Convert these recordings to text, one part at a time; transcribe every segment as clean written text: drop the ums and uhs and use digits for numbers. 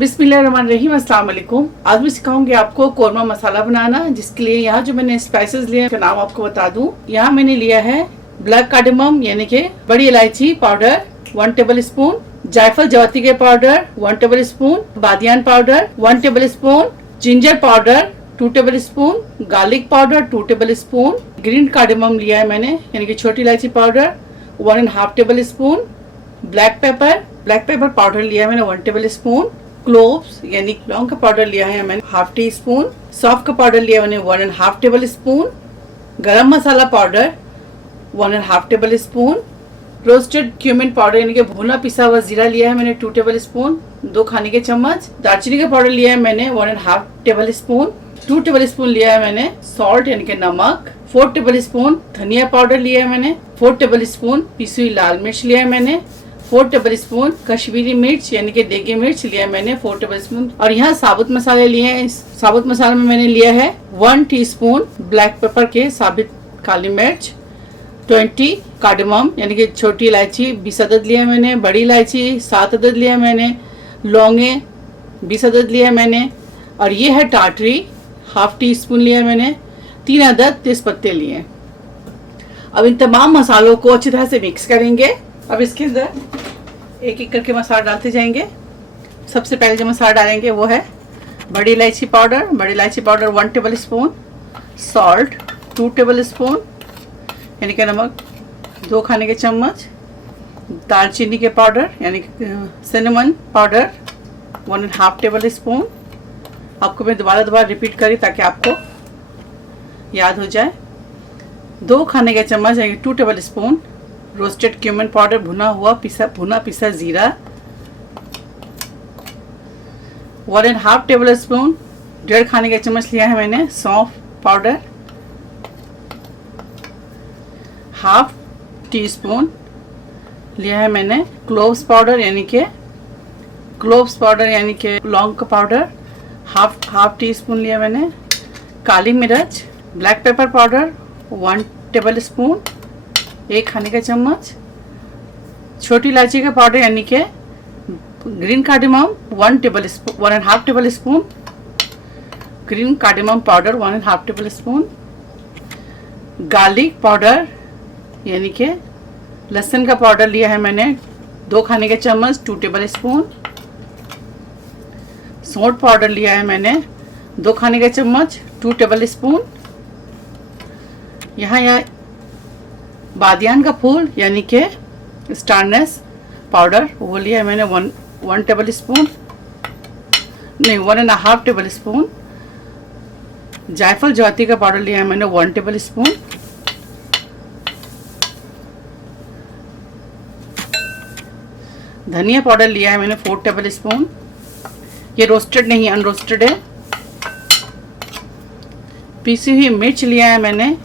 बिस्मिल्लाहिर्रहमानिर्रहीम, अस्सलाम वालेकुम। आज मैं सिखाऊंगी आपको कोरमा मसाला बनाना, जिसके लिए यहाँ जो मैंने स्पाइसेस लिए हैं नाम आपको बता दूं। यहाँ मैंने लिया है ब्लैक कार्डेमम यानी कि बड़ी इलायची पाउडर 1 टेबल स्पून, जायफल जवाती के पाउडर 1 टेबल स्पून, बादियान powder 1 tablespoon, ginger powder 2 tablespoon, garlic powder 2 tablespoon, green cardamom लिया है मैंने यानी कि छोटी इलायची powder 1.5 tablespoon, black pepper powder लिया है मैंने 1 टेबल स्पून, क्लोव्स यानी लौंग का पाउडर लिया है मैंने हाफ टी स्पून, सौंफ का पाउडर लिया मैंने 1.5 tablespoon, garam masala powder 1.5 tablespoon, roasted cumin powder यानी कि भुना पिसा हुआ जीरा लिया है मैंने 2 टेबल स्पून 2 खाने के चम्मच, दालचीनी का पाउडर लिया है मैंने 1.5 टेबल स्पून, 2 टेबल स्पून लिया है मैंने सॉल्ट यानी कि नमक, 4 टेबल स्पून धनिया पाउडर लिया है मैंने, 4 टेबल स्पून पिसी हुई लाल मिर्च लिया है मैंने, 4 टेबल स्पून कश्मीरी मिर्च यानी कि देगी मिर्च लिया है मैंने 4 टेबल स्पून। और यहाँ साबुत मसाले लिए हैं। इस साबुत मसाले में मैंने लिया है 1 टीस्पून ब्लैक पेपर के साबित काली मिर्च, 20 कार्डेमम यानी कि छोटी इलायची 20 अदद लिया है मैंने, बड़ी इलायची 7 अदद लिया है मैंने, लौंगे 20 अदद लिया है मैंने, और ये है टाटरी हाफ टी स्पून लिया है मैंने, 3 अदद तेज पत्ते लिए। अब इन तमाम मसालों को अच्छी तरह से मिक्स करेंगे। अब इसके अंदर एक एक करके मसाला डालते जाएंगे। सबसे पहले जो मसाला डालेंगे वो है बड़ी इलायची powder 1 table spoon, salt 2 table spoon यानी कि नमक 2 खाने के चम्मच, दालचीनी के पाउडर यानी सिनेमन पाउडर 1.5 टेबल स्पून। आपको मैं दोबारा रिपीट करी ताकि आपको याद हो जाए। 2 खाने के चम्मच यानी 2 tablespoon roasted cumin powder भुना पिसा जीरा, 1.5 टेबल स्पून 1.5 खाने के चम्मच लिया है मैंने सौंफ पाउडर, हाफ टी स्पून लिया है मैंने क्लोव्स पाउडर यानी कि लौंग का पाउडर, हाफ टी स्पून लिया मैंने, काली मिर्च black pepper powder 1 table spoon 1 खाने का चम्मच, छोटी इलायची का पाउडर यानी कि green cardamom 1.5 tablespoon, green cardamom powder 1.5 tablespoon, garlic powder यानी कि लहसुन का पाउडर लिया है मैंने 2 खाने के चम्मच 2 टेबल स्पून, सौंठ पाउडर लिया है मैंने 2 खाने के चम्मच 2 टेबल स्पून। यहाँ बादियान का फूल यानी कि स्टारनेस पाउडर वो लिया है मैंने 1 टेबल स्पून नहीं 1.5 टेबल स्पून, जायफल जवाती का पाउडर लिया है मैंने 1 टेबल स्पून, धनिया पाउडर लिया है मैंने 4 टेबल स्पून, ये रोस्टेड नहीं अनरोस्टेड है। पिसी हुई मिर्च लिया है मैंने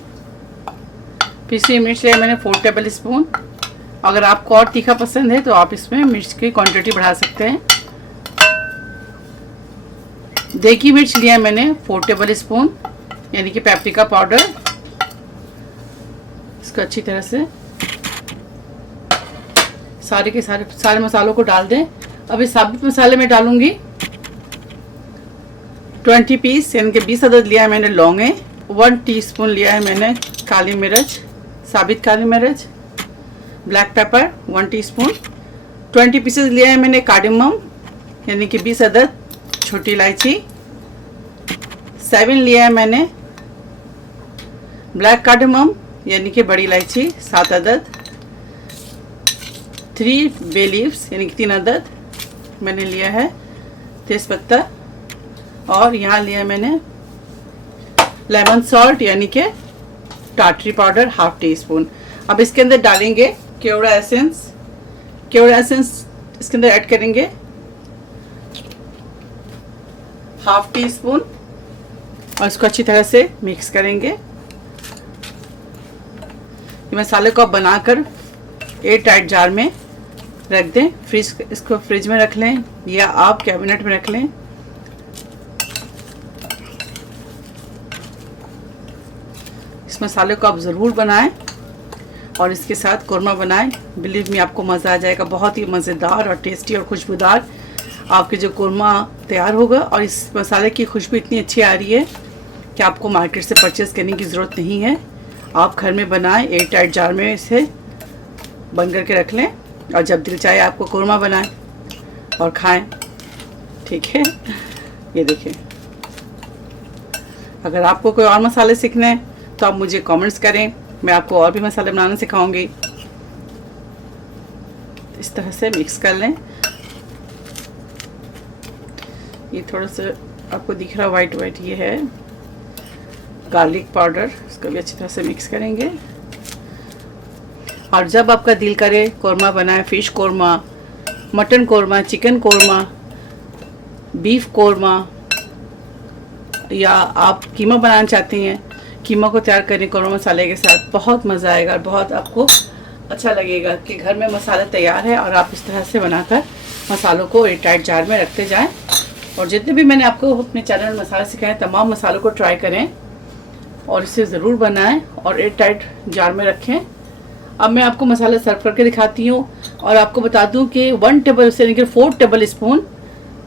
4 टेबल स्पून। अगर आपको और तीखा पसंद है तो आप इसमें मिर्च की क्वांटिटी बढ़ा सकते हैं। देगी मिर्च लिया है मैंने 4 टेबल स्पून यानी कि पेपरिका पाउडर। इसको अच्छी तरह से सारे मसालों को डाल दें। अब इस साबुत मसाले में डालूंगी 20 पीस यानी कि 20 अदद लिया है मैंने लौंगे, 1 टीस्पून लिया है मैंने काली मिर्च साबित काली मिर्च, ब्लैक पेपर 1 टीस्पून, 20 पीसेस लिया है मैंने कार्डेमम यानी कि 20 अदद छोटी इलायची, 7 लिया है मैंने ब्लैक कार्डेमम यानी कि बड़ी इलायची 7 अदद, 3 बे लीव्स यानी कि 3 अदद मैंने लिया है तेजपत्ता, और यहाँ लिया मैंने लेमन सॉल्ट यानी कि टाटरी पाउडर हाफ टी स्पून। अब इसके अंदर डालेंगे केवड़ा एसेंस इसके अंदर ऐड करेंगे हाफ टी स्पून और इसको अच्छी तरह से मिक्स करेंगे। ये मसाले को आप बनाकर एयर टाइट जार में रख दें, इसको फ्रिज में रख लें या आप कैबिनेट में रख लें। इस मसाले को आप ज़रूर बनाएं और इसके साथ कोरमा बनाएं। बिलीव मी आपको मज़ा आ जाएगा, बहुत ही मज़ेदार और टेस्टी और खुशबूदार। आपके जो कोरमा तैयार होगा। और इस मसाले की खुशबू इतनी अच्छी आ रही है कि आपको मार्केट से परचेज़ करने की ज़रूरत नहीं है। आप घर में बनाएं, एयर टाइट जार में इसे बंद करके रख लें और जब दिल चाहे आपको कोरमा बनाएं और खाएं। ठीक है, ये देखिए। अगर आपको कोई और मसाले सीखने हैं तो आप मुझे कमेंट्स करें, मैं आपको और भी मसाले बनाना सिखाऊंगी। इस तरह से मिक्स कर लें। ये थोड़ा सा आपको दिख रहा वाइट वाइट, ये है गार्लिक पाउडर। इसको भी अच्छी तरह से मिक्स करेंगे। और जब आपका दिल करे कोरमा बनाए, fish korma, mutton korma, chicken korma, beef korma, या आप कीमा बनाना चाहती हैं, कीमा को तैयार करें कोरमा मसाले के साथ। बहुत मज़ा आएगा और बहुत आपको अच्छा लगेगा कि घर में मसाला तैयार है और आप इस तरह से बनाकर मसालों को एयर टाइट जार में रखते जाएं। और जितने भी मैंने आपको अपने चैनल में मसाले सिखाए, तमाम मसालों को ट्राई करें और इसे ज़रूर बनाएं और एयर टाइट जार में रखें। अब मैं आपको मसाला सर्व करके दिखाती हूँ और आपको बता दूँ कि 1 टेबल से लेकर 4 टेबल स्पून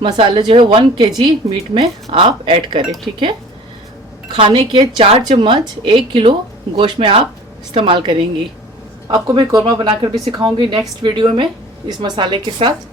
मसाले जो है 1 kg मीट में आप ऐड करें। ठीक है, खाने के 4 चम्मच 1 किलो गोश्त में आप इस्तेमाल करेंगी। आपको मैं कोरमा बनाकर भी सिखाऊंगी नेक्स्ट वीडियो में इस मसाले के साथ।